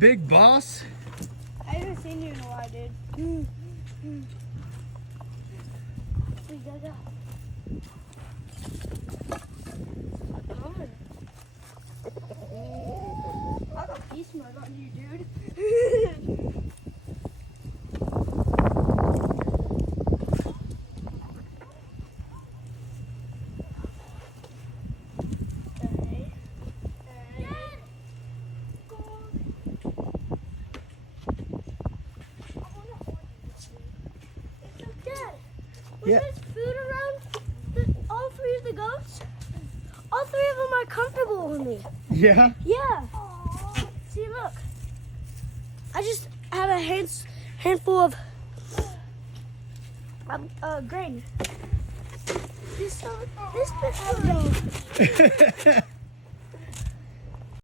big boss. I haven't seen you in a while, dude. We gotta go. Come on. I got pee smudge on you, dude. Yeah. There's food around all three of the goats. All three of them are comfortable with me. Yeah? Yeah. See, look. I just had a handful of grain. This bit.